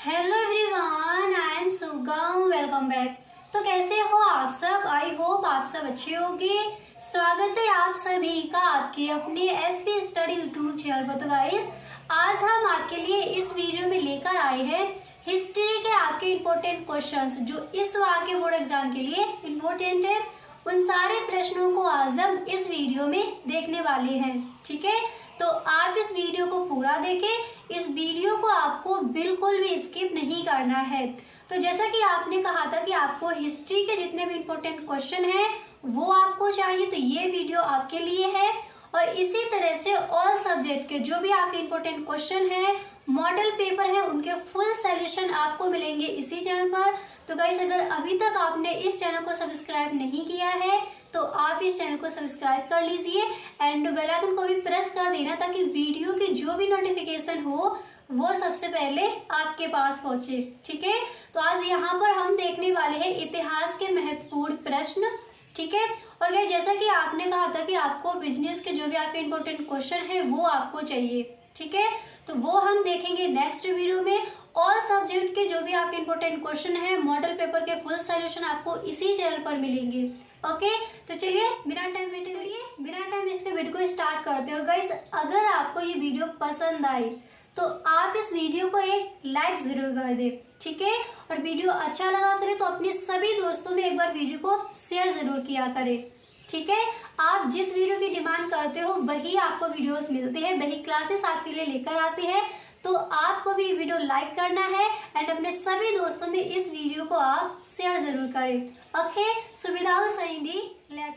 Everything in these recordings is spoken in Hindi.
हेलो एवरीवन, आई एम सुगम। Welcome back. तो कैसे हो आप सब? आई होप आप सब अच्छे होंगे। स्वागत है आप सभी का आपके अपने एसपी स्टडी यूट्यूब चैनल पर। तो गाइस, आज हम आपके लिए इस वीडियो में लेकर आए हैं हिस्ट्री के आपके इम्पोर्टेंट क्वेश्चंस जो इस बार के बोर्ड एग्जाम के लिए इम्पोर्टेंट है। उन सारे प्रश्नों को आज हम इस वीडियो में देखने वाले हैं। ठीक है, तो आप इस वीडियो को पूरा देखें। इस वीडियो को आपको बिल्कुल भी स्किप नहीं करना है। तो जैसा कि आपने कहा था कि आपको हिस्ट्री के जितने भी इम्पोर्टेंट क्वेश्चन हैं वो आपको चाहिए, तो ये वीडियो आपके लिए है। और इसी तरह से ऑल सब्जेक्ट के जो भी आपके इम्पोर्टेंट क्वेश्चन हैं, मॉडल पेपर है, उनके फुल सॉल्यूशन आपको मिलेंगे इसी चैनल पर। तो गाइस, अगर अभी तक आपने इस चैनल को सब्सक्राइब नहीं किया है तो आप इस चैनल को सब्सक्राइब कर लीजिए एंड बेल आइकन को भी प्रेस कर देना ताकि वीडियो की जो भी नोटिफिकेशन हो वो सबसे पहले आपके पास पहुंचे। ठीक है, तो आज यहाँ पर हम देखने वाले हैं इतिहास के महत्वपूर्ण प्रश्न। ठीक है, और गाइस, जैसा कि आपने कहा था कि आपको बिजनेस के जो भी आपके इम्पोर्टेंट क्वेश्चन है वो आपको चाहिए। ठीक है, तो वो हम देखेंगे नेक्स्ट वीडियो में। ऑल सब्जेक्ट के जो भी आपके इम्पोर्टेंट क्वेश्चन है, मॉडल पेपर के फुल सॉल्यूशन आपको इसी चैनल पर मिलेंगे। ओके, तो चलिए बिना टाइम वेस्ट के वीडियो को स्टार्ट करते हैं। और गाइस, अगर आपको ये वीडियो पसंद आई तो आप इस वीडियो को एक लाइक जरूर कर दे। ठीक है, और वीडियो अच्छा लगा करे तो अपने सभी दोस्तों में एक बार वीडियो को शेयर जरूर किया करें। ठीक है, आप जिस वीडियो की डिमांड करते हो वही आपको वीडियोस मिलते हैं, वही क्लासेस आपके लिए लेकर आते हैं। तो आपको भी वीडियो लाइक करना है एंड अपने सभी दोस्तों में इस वीडियो को आप शेयर जरूर करें। ओके, सो विदाउट सेइंग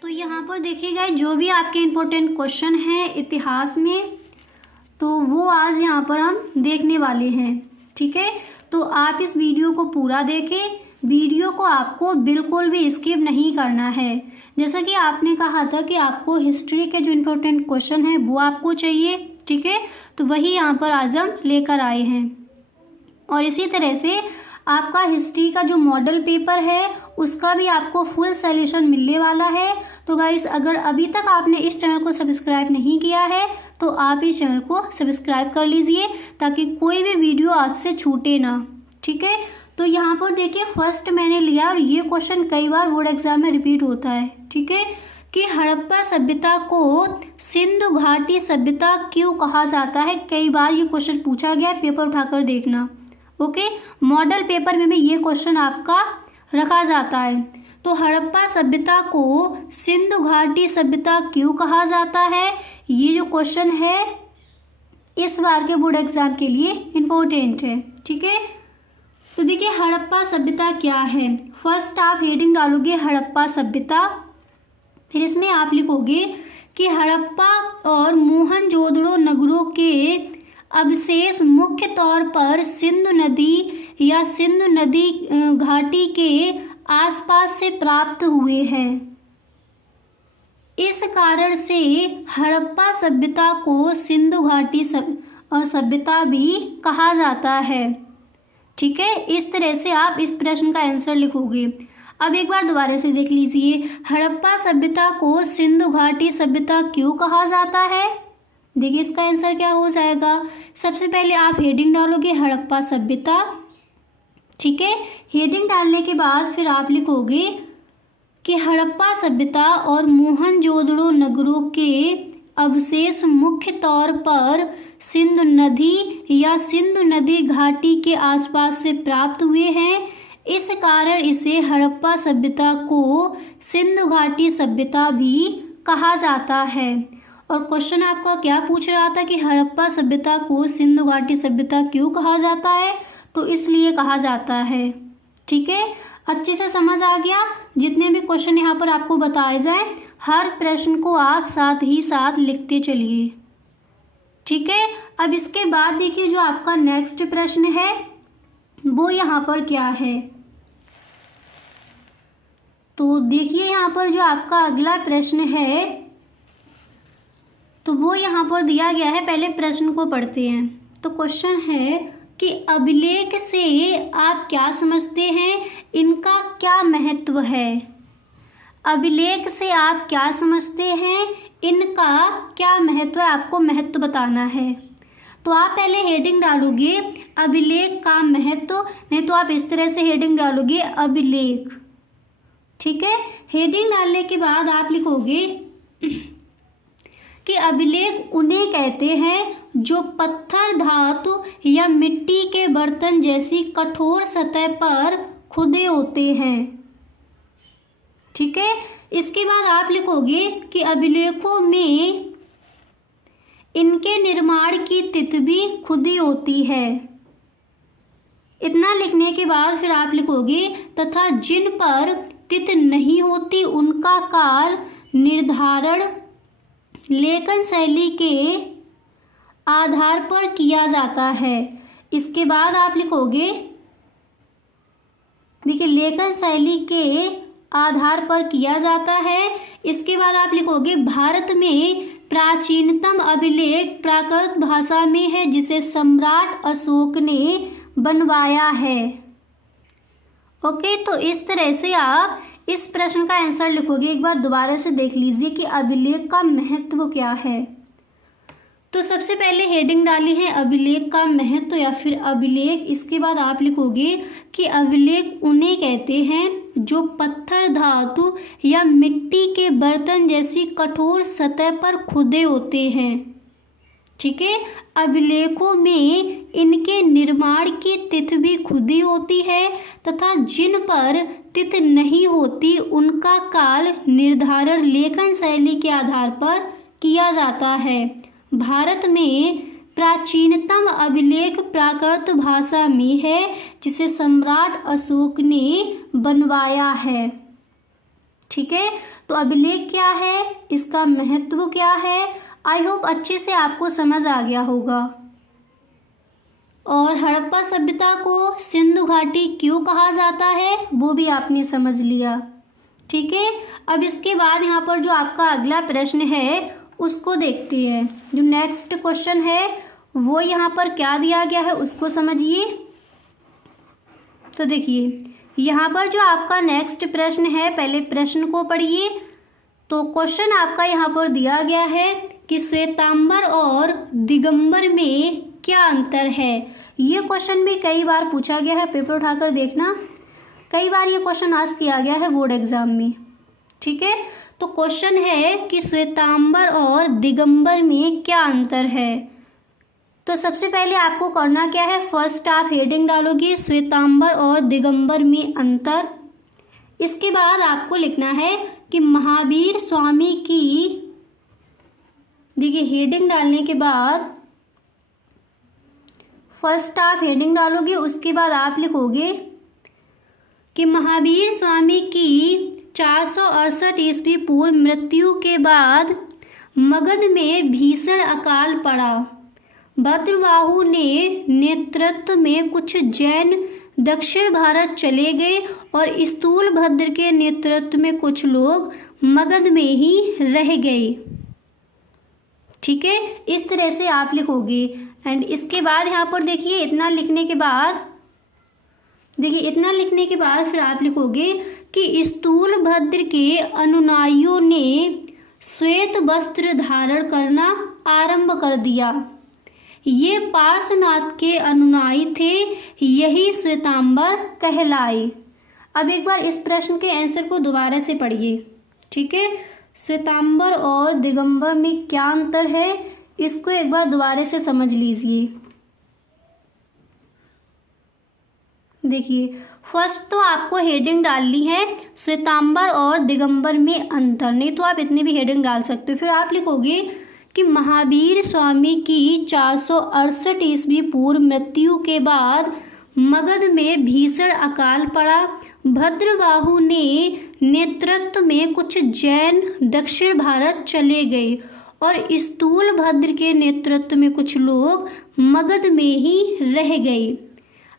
तो यहाँ पर देखिएगा जो भी आपके इम्पोर्टेंट क्वेश्चन हैं इतिहास में, तो वो आज यहाँ पर हम देखने वाले हैं। ठीक है, तो आप इस वीडियो को पूरा देखें। वीडियो को आपको बिल्कुल भी स्किप नहीं करना है। जैसा कि आपने कहा था कि आपको हिस्ट्री के जो इम्पोर्टेंट क्वेश्चन हैं वो आपको चाहिए। ठीक है, तो वही यहाँ पर आज हम लेकर आए हैं। और इसी तरह से आपका हिस्ट्री का जो मॉडल पेपर है उसका भी आपको फुल सॉल्यूशन मिलने वाला है। तो गाइस, अगर अभी तक आपने इस चैनल को सब्सक्राइब नहीं किया है तो आप इस चैनल को सब्सक्राइब कर लीजिए ताकि कोई भी वीडियो आपसे छूटे ना। ठीक है, तो यहाँ पर देखिए फर्स्ट मैंने लिया और ये क्वेश्चन कई बार बोर्ड एग्जाम में रिपीट होता है। ठीक है, कि हड़प्पा सभ्यता को सिंधु घाटी सभ्यता क्यों कहा जाता है। कई बार ये क्वेश्चन पूछा गया है, पेपर उठाकर देखना। ओके, मॉडल पेपर में भी ये क्वेश्चन आपका रखा जाता है। तो हड़प्पा सभ्यता को सिंधु घाटी सभ्यता क्यों कहा जाता है, ये जो क्वेश्चन है इस बार के बोर्ड एग्जाम के लिए इम्पोर्टेंट है। ठीक है, तो देखिए हड़प्पा सभ्यता क्या है। फर्स्ट आप हेडिंग डालोगे हड़प्पा सभ्यता, फिर इसमें आप लिखोगे कि हड़प्पा और मोहनजोदड़ो नगरों के अवशेष मुख्य तौर पर सिंधु नदी या सिंधु नदी घाटी के आसपास से प्राप्त हुए हैं। इस कारण से हड़प्पा सभ्यता को सिंधु घाटी सभ्यता भी कहा जाता है। ठीक है, इस तरह से आप इस प्रश्न का आंसर लिखोगे। अब एक बार दोबारा से देख लीजिए, हड़प्पा सभ्यता को सिंधु घाटी सभ्यता क्यों कहा जाता है। देखिए इसका आंसर क्या हो जाएगा। सबसे पहले आप हेडिंग डालोगे हड़प्पा सभ्यता। ठीक है, हेडिंग डालने के बाद फिर आप लिखोगे कि हड़प्पा सभ्यता और मोहनजोदड़ो नगरों के अवशेष मुख्य तौर पर सिंधु नदी या सिंधु नदी घाटी के आसपास से प्राप्त हुए हैं। इस कारण इसे हड़प्पा सभ्यता को सिंधु घाटी सभ्यता भी कहा जाता है। और क्वेश्चन आपका क्या पूछ रहा था कि हड़प्पा सभ्यता को सिंधु घाटी सभ्यता क्यों कहा जाता है, तो इसलिए कहा जाता है। ठीक है, अच्छे से समझ आ गया। जितने भी क्वेश्चन यहाँ पर आपको बताए जाए हर प्रश्न को आप साथ ही साथ लिखते चलिए। ठीक है, अब इसके बाद देखिए जो आपका नेक्स्ट प्रश्न है वो यहाँ पर क्या है। तो देखिए यहाँ पर जो आपका अगला प्रश्न है तो वो यहाँ पर दिया गया है। पहले प्रश्न को पढ़ते हैं। तो क्वेश्चन है कि अभिलेख से आप क्या समझते हैं, इनका क्या महत्व है। अभिलेख से आप क्या समझते हैं, इनका क्या महत्व है, आपको महत्व बताना है। तो आप पहले हेडिंग डालोगे अभिलेख का महत्व, नहीं तो आप इस तरह से हेडिंग डालोगे अभिलेख। ठीक है, हेडिंग डालने के बाद आप लिखोगे कि अभिलेख उन्हें कहते हैं जो पत्थर, धातु या मिट्टी के बर्तन जैसी कठोर सतह पर खुदे होते हैं। ठीक है, इसके बाद आप लिखोगे कि अभिलेखों में इनके निर्माण की तिथि भी खुदी होती है। इतना लिखने के बाद फिर आप लिखोगे तथा जिन पर तिथि नहीं होती उनका काल निर्धारण लेखन शैली के आधार पर किया जाता है। इसके बाद आप लिखोगे, देखिए, लेखन शैली के आधार पर किया जाता है। इसके बाद आप लिखोगे भारत में प्राचीनतम अभिलेख प्राकृत भाषा में है जिसे सम्राट अशोक ने बनवाया है। ओके, तो इस तरह से आप इस प्रश्न का आंसर लिखोगे। एक बार दोबारा से देख लीजिए कि अभिलेख का महत्व क्या है। तो सबसे पहले हेडिंग डाली है अभिलेख का महत्व या फिर अभिलेख। इसके बाद आप लिखोगे कि अभिलेख उन्हें कहते हैं जो पत्थर, धातु या मिट्टी के बर्तन जैसी कठोर सतह पर खुदे होते हैं। ठीक है, अभिलेखों में इनके निर्माण की तिथि भी खुदी होती है तथा जिन पर तिथि नहीं होती उनका काल निर्धारण लेखन शैली के आधार पर किया जाता है। भारत में प्राचीनतम अभिलेख प्राकृत भाषा में है जिसे सम्राट अशोक ने बनवाया है। ठीक है, तो अभिलेख क्या है, इसका महत्व क्या है, आई होप अच्छे से आपको समझ आ गया होगा। और हड़प्पा सभ्यता को सिंधु घाटी क्यों कहा जाता है वो भी आपने समझ लिया। ठीक है, अब इसके बाद यहाँ पर जो आपका अगला प्रश्न है उसको देखते हैं। जो नेक्स्ट क्वेश्चन है वो यहाँ पर क्या दिया गया है उसको समझिए। तो देखिए, यहाँ पर जो आपका नेक्स्ट प्रश्न है, पहले प्रश्न को पढ़िए। तो क्वेश्चन आपका यहाँ पर दिया गया है कि श्वेतांबर और दिगंबर में क्या अंतर है। ये क्वेश्चन भी कई बार पूछा गया है, पेपर उठाकर देखना, कई बार ये क्वेश्चन आस्क किया गया है बोर्ड एग्जाम में। ठीक है, तो क्वेश्चन है कि श्वेतांबर और दिगंबर में क्या अंतर है। तो सबसे पहले आपको करना क्या है, फर्स्ट आप हेडिंग डालोगे श्वेतांबर और दिगंबर में अंतर। इसके बाद आपको लिखना है कि महावीर स्वामी की, देखिए हेडिंग डालने के बाद फर्स्ट आप हेडिंग डालोगे, उसके बाद आप लिखोगे कि महावीर स्वामी की 468 ईस्वी पूर्व मृत्यु के बाद मगध में भीषण अकाल पड़ा। भद्रबाहु ने नेतृत्व में कुछ जैन दक्षिण भारत चले गए और स्थूलभद्र के नेतृत्व में कुछ लोग मगध में ही रह गए। ठीक है, इस तरह से आप लिखोगे। एंड इसके बाद यहाँ पर देखिए, इतना लिखने के बाद, देखिए इतना लिखने के बाद फिर आप लिखोगे कि स्थूलभद्र के अनुयायियों ने श्वेत वस्त्र धारण करना आरंभ कर दिया। ये पार्श्वनाथ के अनुयायी थे, यही श्वेतांबर कहलाए। अब एक बार इस प्रश्न के आंसर को दोबारा से पढ़िए। ठीक है, श्वेतांबर और दिगंबर में क्या अंतर है इसको एक बार दोबारा से समझ लीजिए। देखिए, फर्स्ट तो आपको हेडिंग डालनी है श्वेतांबर और दिगंबर में अंतर, नहीं तो आप इतनी भी हेडिंग डाल सकते हो। फिर आप लिखोगे कि महावीर स्वामी की 468 ईस्वी पूर्व मृत्यु के बाद मगध में भीषण अकाल पड़ा। भद्रबाहु ने नेतृत्व में कुछ जैन दक्षिण भारत चले गए और स्थूलभद्र के नेतृत्व में कुछ लोग मगध में ही रह गए।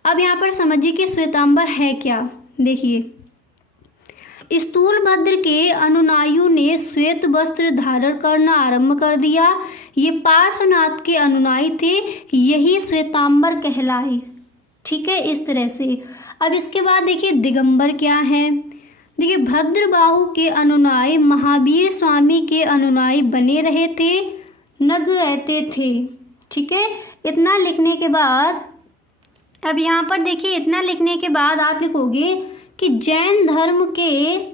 अब यहाँ पर समझिए कि श्वेतांबर है क्या। देखिए, स्थूलभद्र के अनुयायियों ने श्वेत वस्त्र धारण करना आरंभ कर दिया। ये पार्श्वनाथ के अनुयायी थे, यही श्वेतांबर कहलाए। ठीक है, इस तरह से। अब इसके बाद देखिए दिगंबर क्या है। देखिए, भद्रबाहु के अनुयायी महावीर स्वामी के अनुयायी बने रहे थे, नग्न रहते थे। ठीक है, इतना लिखने के बाद अब यहाँ पर देखिए, इतना लिखने के बाद आप लिखोगे कि जैन धर्म के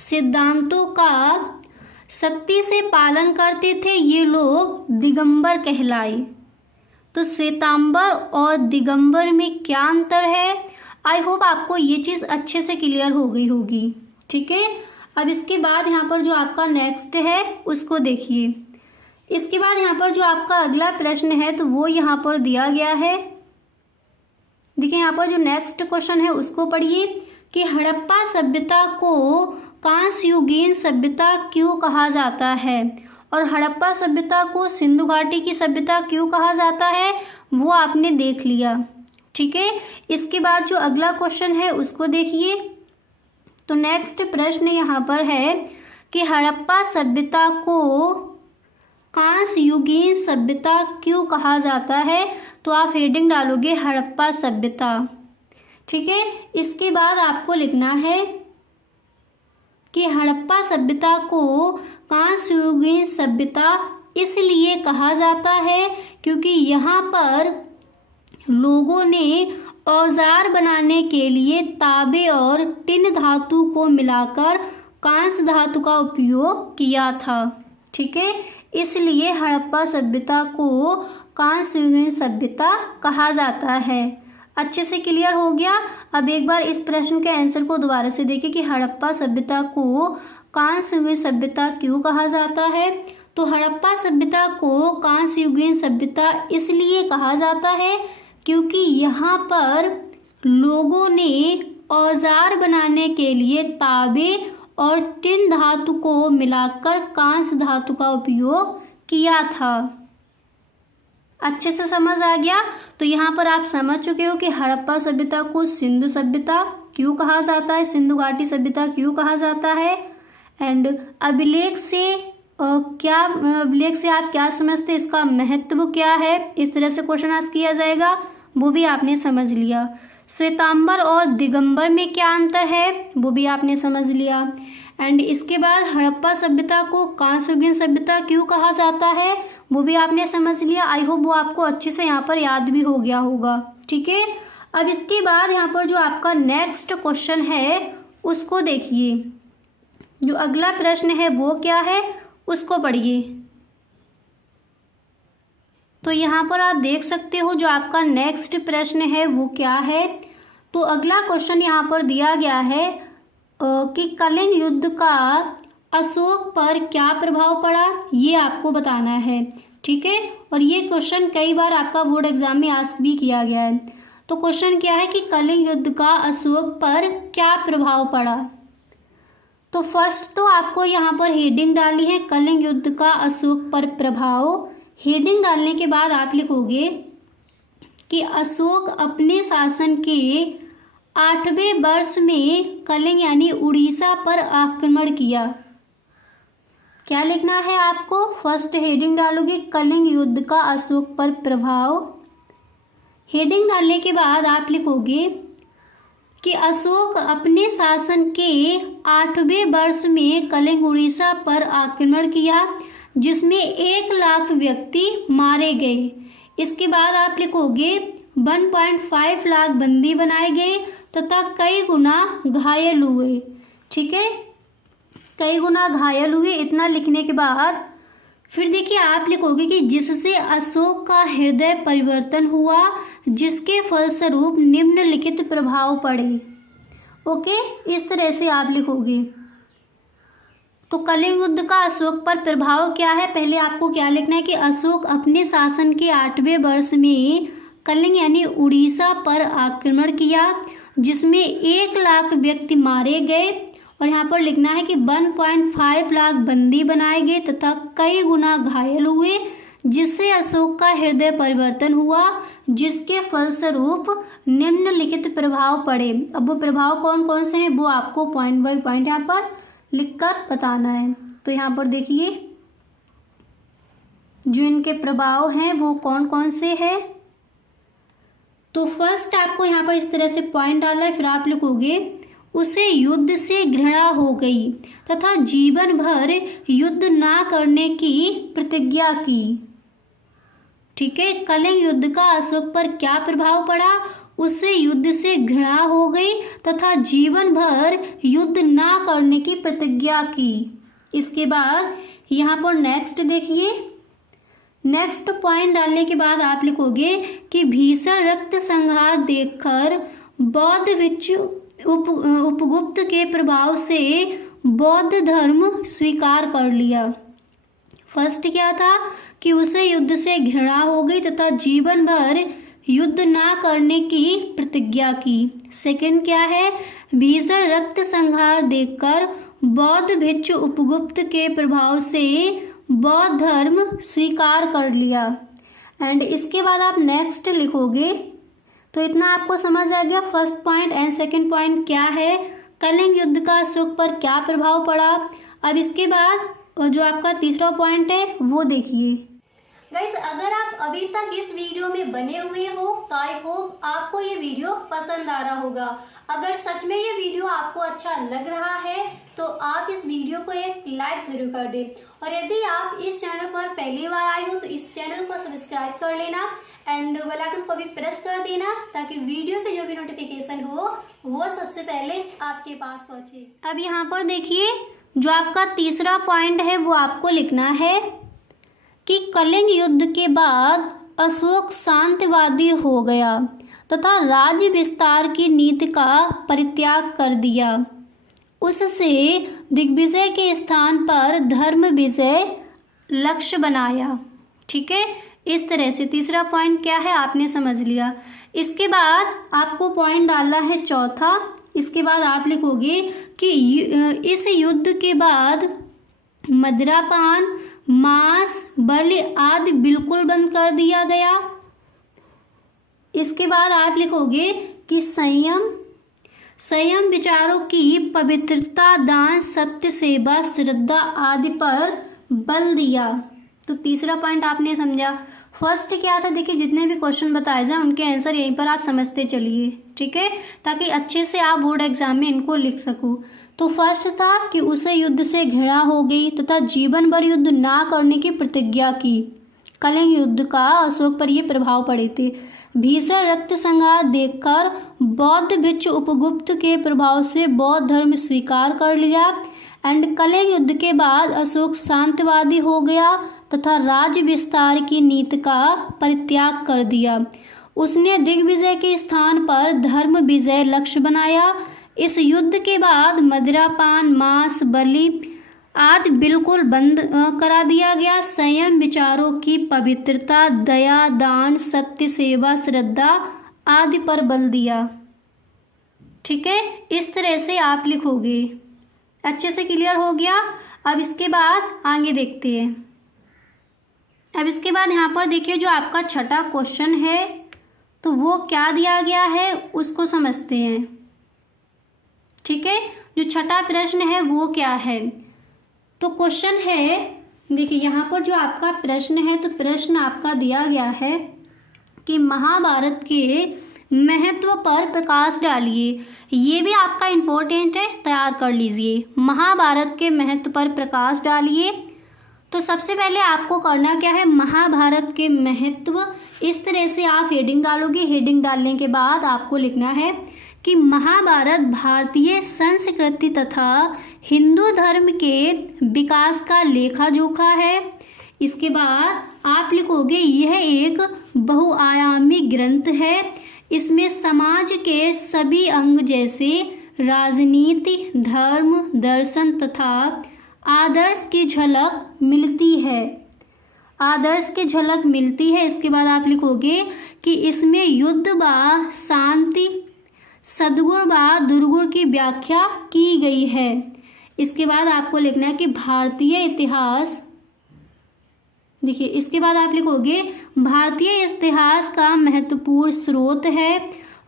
सिद्धांतों का सख्ती से पालन करते थे ये लोग दिगंबर कहलाए। तो श्वेतांबर और दिगंबर में क्या अंतर है? आई होप आपको ये चीज़ अच्छे से क्लियर हो गई होगी। ठीक है, अब इसके बाद यहाँ पर जो आपका नेक्स्ट है उसको देखिए। इसके बाद यहाँ पर जो आपका अगला प्रश्न है तो वो यहाँ पर दिया गया है। देखिए यहाँ पर जो नेक्स्ट क्वेश्चन है उसको पढ़िए कि हड़प्पा सभ्यता को कांस्ययुगीन सभ्यता क्यों कहा जाता है, और हड़प्पा सभ्यता को सिंधु घाटी की सभ्यता क्यों कहा जाता है वो आपने देख लिया। ठीक है, इसके बाद जो अगला क्वेश्चन है उसको देखिए। तो नेक्स्ट प्रश्न यहाँ पर है कि हड़प्पा सभ्यता को कांस्ययुगीन सभ्यता क्यों कहा जाता है, तो आप हेडिंग डालोगे हड़प्पा सभ्यता। ठीक है, इसके बाद आपको लिखना है कि हड़प्पा सभ्यता को कांस्ययुगीन सभ्यता इसलिए कहा जाता है क्योंकि यहाँ पर लोगों ने औजार बनाने के लिए तांबे और टिन धातु को मिलाकर कांस्य धातु का उपयोग किया था। ठीक है, इसलिए हड़प्पा सभ्यता को कांस्ययुगीन सभ्यता कहा जाता है। अच्छे से क्लियर हो गया। अब एक बार इस प्रश्न के आंसर को दोबारा से देखिए कि हड़प्पा सभ्यता को कांस्ययुगीन सभ्यता क्यों कहा जाता है। तो हड़प्पा सभ्यता को कांस्ययुगीन सभ्यता इसलिए कहा जाता है क्योंकि यहाँ पर लोगों ने औजार बनाने के लिए तांबे और टिन धातु को मिलाकर कांस्य धातु का उपयोग किया था। अच्छे से समझ आ गया। तो यहाँ पर आप समझ चुके हो कि हड़प्पा सभ्यता को सिंधु सभ्यता क्यों कहा जाता है, सिंधु घाटी सभ्यता क्यों कहा जाता है, एंड अभिलेख से आप क्या समझते, इसका महत्व क्या है, इस तरह से क्वेश्चन आस्क किया जाएगा, वो भी आपने समझ लिया। श्वेतांबर और दिगंबर में क्या अंतर है वो भी आपने समझ लिया। एंड इसके बाद हड़प्पा सभ्यता को कांस्ययुगीन सभ्यता क्यों कहा जाता है वो भी आपने समझ लिया। आई होप वो आपको अच्छे से यहाँ पर याद भी हो गया होगा। ठीक है, अब इसके बाद यहाँ पर जो आपका नेक्स्ट क्वेश्चन है उसको देखिए। जो अगला प्रश्न है वो क्या है उसको पढ़िए। तो यहाँ पर आप देख सकते हो जो आपका नेक्स्ट प्रश्न है वो क्या है। तो अगला क्वेश्चन यहाँ पर दिया गया है कि कलिंग युद्ध का अशोक पर क्या प्रभाव पड़ा, ये आपको बताना है। ठीक है, और ये क्वेश्चन कई बार आपका बोर्ड एग्जाम में आस्क भी किया गया है। तो क्वेश्चन क्या है कि कलिंग युद्ध का अशोक पर क्या प्रभाव पड़ा। तो फर्स्ट तो आपको यहाँ पर हेडिंग डालनी है कलिंग युद्ध का अशोक पर प्रभाव। हेडिंग डालने के बाद आप लिखोगे कि अशोक अपने शासन के 8वें वर्ष में कलिंग यानी उड़ीसा पर आक्रमण किया। क्या लिखना है आपको, फर्स्ट हेडिंग डालोगे कलिंग युद्ध का अशोक पर प्रभाव। हेडिंग डालने के बाद आप लिखोगे कि अशोक अपने शासन के 8वें वर्ष में कलिंग उड़ीसा पर आक्रमण किया जिसमें 1 लाख व्यक्ति मारे गए। इसके बाद आप लिखोगे 1.5 लाख बंदी बनाए गए तथा कई गुना घायल हुए। ठीक है, कई गुना घायल हुए। इतना लिखने के बाद फिर देखिए आप लिखोगे कि जिससे अशोक का हृदय परिवर्तन हुआ जिसके फलस्वरूप निम्नलिखित प्रभाव पड़े। ओके, इस तरह से आप लिखोगे। तो कलिंग युद्ध का अशोक पर प्रभाव क्या है, पहले आपको क्या लिखना है कि अशोक अपने शासन के 8वें वर्ष में कलिंग यानी उड़ीसा पर आक्रमण किया जिसमें 1 लाख व्यक्ति मारे गए, और यहाँ पर लिखना है कि 1.5 लाख बंदी बनाए गए तथा कई गुना घायल हुए जिससे अशोक का हृदय परिवर्तन हुआ जिसके फलस्वरूप निम्नलिखित प्रभाव पड़े। अब वो प्रभाव कौन कौन से हैं वो आपको पॉइंट बाय पॉइंट यहाँ पर लिखकर बताना है। तो यहाँ पर देखिए जो इनके प्रभाव हैं वो कौन कौन से हैं। तो फर्स्ट आपको यहाँ पर इस तरह से पॉइंट डालना है, फिर आप लिखोगे उसे युद्ध से घृणा हो गई तथा जीवन भर युद्ध ना करने की प्रतिज्ञा की। ठीक है। कलिंग युद्ध का अशोक पर क्या प्रभाव पड़ा? उसे युद्ध से घृणा हो गई तथा जीवन भर युद्ध ना करने की प्रतिज्ञा की। इसके बाद यहाँ पर नेक्स्ट देखिए, नेक्स्ट पॉइंट डालने के बाद आप लिखोगे कि भीषण रक्त संहार देखकर बौद्ध भिक्षु उपगुप्त के प्रभाव से बौद्ध धर्म स्वीकार कर लिया। फर्स्ट क्या था कि उसे युद्ध से घृणा हो गई तथा जीवन भर युद्ध ना करने की प्रतिज्ञा की। सेकंड क्या है? भीषण रक्त संहार देखकर बौद्ध भिक्षु उपगुप्त के प्रभाव से बौद्ध धर्म स्वीकार कर लिया। एंड इसके बाद आप नेक्स्ट लिखोगे। तो इतना आपको समझ आ गया first point and second point क्या है, कलिंग युद्ध का अशोक पर क्या प्रभाव पड़ा। अब इसके बाद जो आपका तीसरा पॉइंट है वो देखिए। गाइस, अगर आप अभी तक इस वीडियो में बने हुए हो तो आई होप आपको ये वीडियो पसंद आ रहा होगा। अगर सच में ये वीडियो आपको अच्छा लग रहा है तो आप इस वीडियो को एक लाइक जरूर कर दें, और यदि आप इस चैनल पर पहली बार आए हो तो इस चैनल को सब्सक्राइब कर लेना एंड बेल आइकन को भी प्रेस कर देना ताकि वीडियो की जो भी नोटिफिकेशन हो वो सबसे पहले आपके पास पहुंचे। अब यहाँ पर देखिए, जो आपका तीसरा पॉइंट है वो आपको लिखना है कि कलिंग युद्ध के बाद अशोक शांतिवादी हो गया तथा राज्य विस्तार की नीति का परित्याग कर दिया। उससे दिग्विजय के स्थान पर धर्म विजय लक्ष्य बनाया। ठीक है, इस तरह से तीसरा पॉइंट क्या है आपने समझ लिया। इसके बाद आपको पॉइंट डालना है चौथा। इसके बाद आप लिखोगे कि इस युद्ध के बाद मदिरापान, मांस, बलि आदि बिल्कुल बंद कर दिया गया। इसके बाद आप लिखोगे कि संयम विचारों की पवित्रता, दान, सत्य, सेवा, श्रद्धा आदि पर बल दिया। तो तीसरा पॉइंट आपने समझा। फर्स्ट क्या था, देखिए जितने भी क्वेश्चन बताए जाए उनके आंसर यहीं पर आप समझते चलिए, ठीक है, ताकि अच्छे से आप बोर्ड एग्जाम में इनको लिख सको। तो फर्स्ट था कि उसे युद्ध से घृणा हो गई तथा जीवन भर युद्ध ना करने की प्रतिज्ञा की। कलिंग युद्ध का अशोक पर ये प्रभाव पड़े थे। भीषण रक्त संहार देखकर बौद्ध भिक्षु उपगुप्त के प्रभाव से बौद्ध धर्म स्वीकार कर लिया। एंड कलिंग युद्ध के बाद अशोक शांतिवादी हो गया तथा राज्य विस्तार की नीति का परित्याग कर दिया। उसने दिग्विजय के स्थान पर धर्म विजय लक्ष्य बनाया। इस युद्ध के बाद मदिरापान, मांस, बलि आदि बिल्कुल बंद करा दिया गया। संयम विचारों की पवित्रता, दया, दान, सत्य, सेवा, श्रद्धा आदि पर बल दिया। ठीक है, इस तरह से आप लिखोगे। अच्छे से क्लियर हो गया। अब इसके बाद आगे देखते हैं। अब इसके बाद यहाँ पर देखिए, जो आपका छठा क्वेश्चन है तो वो क्या दिया गया है उसको समझते हैं। ठीक है, जो छठा प्रश्न है वो क्या है, तो क्वेश्चन है, देखिए यहाँ पर जो आपका प्रश्न है तो प्रश्न आपका दिया गया है कि महाभारत के महत्व पर प्रकाश डालिए। ये भी आपका इम्पोर्टेंट है, तैयार कर लीजिए। महाभारत के महत्व पर प्रकाश डालिए। तो सबसे पहले आपको करना क्या है, महाभारत के महत्व, इस तरह से आप हेडिंग डालोगे। हेडिंग डालने के बाद आपको लिखना है कि महाभारत भारतीय संस्कृति तथा हिंदू धर्म के विकास का लेखा जोखा है। इसके बाद आप लिखोगे यह एक बहुआयामी ग्रंथ है। इसमें समाज के सभी अंग जैसे राजनीति, धर्म, दर्शन तथा आदर्श की झलक मिलती है। आदर्श की झलक मिलती है। इसके बाद आप लिखोगे कि इसमें युद्ध व शांति, सद्गुण व दुर्गुण की व्याख्या की गई है। इसके बाद आपको लिखना है कि भारतीय इतिहास, देखिए इसके बाद आप लिखोगे भारतीय इतिहास का महत्वपूर्ण स्रोत है।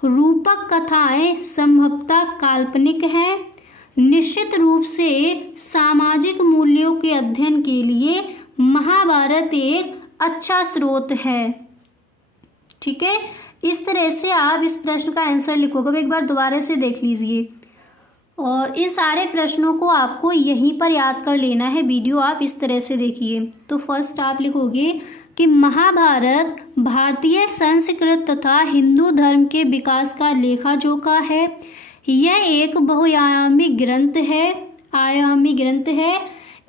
रूपक कथाएं संभवतः काल्पनिक हैं। निश्चित रूप से सामाजिक मूल्यों के अध्ययन के लिए महाभारत एक अच्छा स्रोत है। ठीक है, इस तरह से आप इस प्रश्न का आंसर लिखोगे। एक बार दोबारा से देख लीजिए और इन सारे प्रश्नों को आपको यहीं पर याद कर लेना है। वीडियो आप इस तरह से देखिए। तो फर्स्ट आप लिखोगे कि महाभारत भारतीय संस्कृत तथा हिंदू धर्म के विकास का लेखा जोखा है। यह एक बहुआयामी ग्रंथ है।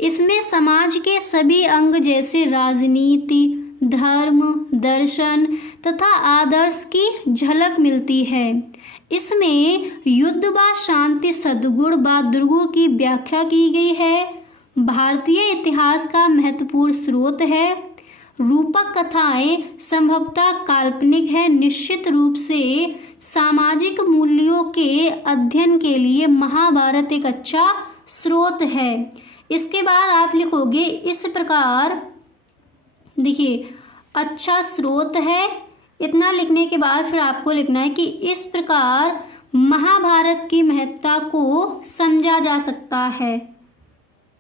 इसमें समाज के सभी अंग जैसे राजनीति, धर्म, दर्शन तथा आदर्श की झलक मिलती है। इसमें युद्ध व शांति, सद्गुण व दुर्गुण की व्याख्या की गई है। भारतीय इतिहास का महत्वपूर्ण स्रोत है। रूपक कथाएं संभवतः काल्पनिक है। निश्चित रूप से सामाजिक मूल्यों के अध्ययन के लिए महाभारत एक अच्छा स्रोत है। इसके बाद आप लिखोगे इस प्रकार, देखिए अच्छा स्रोत है, इतना लिखने के बाद फिर आपको लिखना है कि इस प्रकार महाभारत की महत्ता को समझा जा सकता है।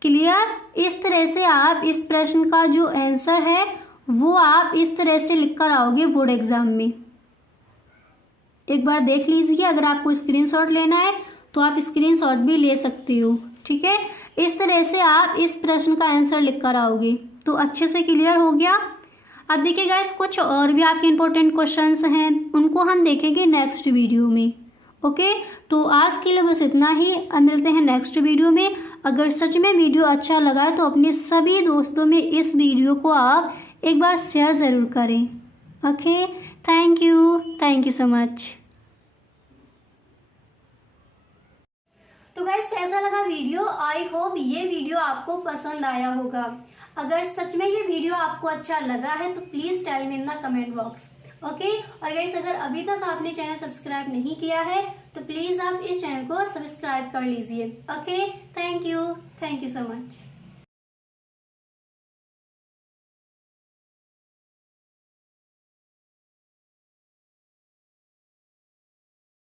क्लियर? इस तरह से आप इस प्रश्न का जो आंसर है वो आप इस तरह से लिखकर आओगे बोर्ड एग्जाम में। एक बार देख लीजिए, अगर आपको स्क्रीनशॉट लेना है तो आप स्क्रीनशॉट भी ले सकते हो। ठीक है, इस तरह से आप इस प्रश्न का आंसर लिखकर आओगे तो अच्छे से क्लियर हो गया। अब देखिए गाइस, कुछ और भी आपके इंपॉर्टेंट क्वेश्चंस हैं, उनको हम देखेंगे नेक्स्ट वीडियो में। ओके, तो आज के लिए बस इतना ही। अब मिलते हैं नेक्स्ट वीडियो में। अगर सच में वीडियो अच्छा लगा है तो अपने सभी दोस्तों में इस वीडियो को आप एक बार शेयर ज़रूर करें। Okay, thank you so much. तो गाइस, कैसा लगा वीडियो? आई होप ये वीडियो आपको पसंद आया होगा। अगर सच में ये वीडियो आपको अच्छा लगा है तो please tell me in the comment box. Okay, और गाइस अगर अभी तक आपने चैनल सब्सक्राइब नहीं किया है तो प्लीज़ आप इस चैनल को सब्सक्राइब कर लीजिए। Okay, thank you so much.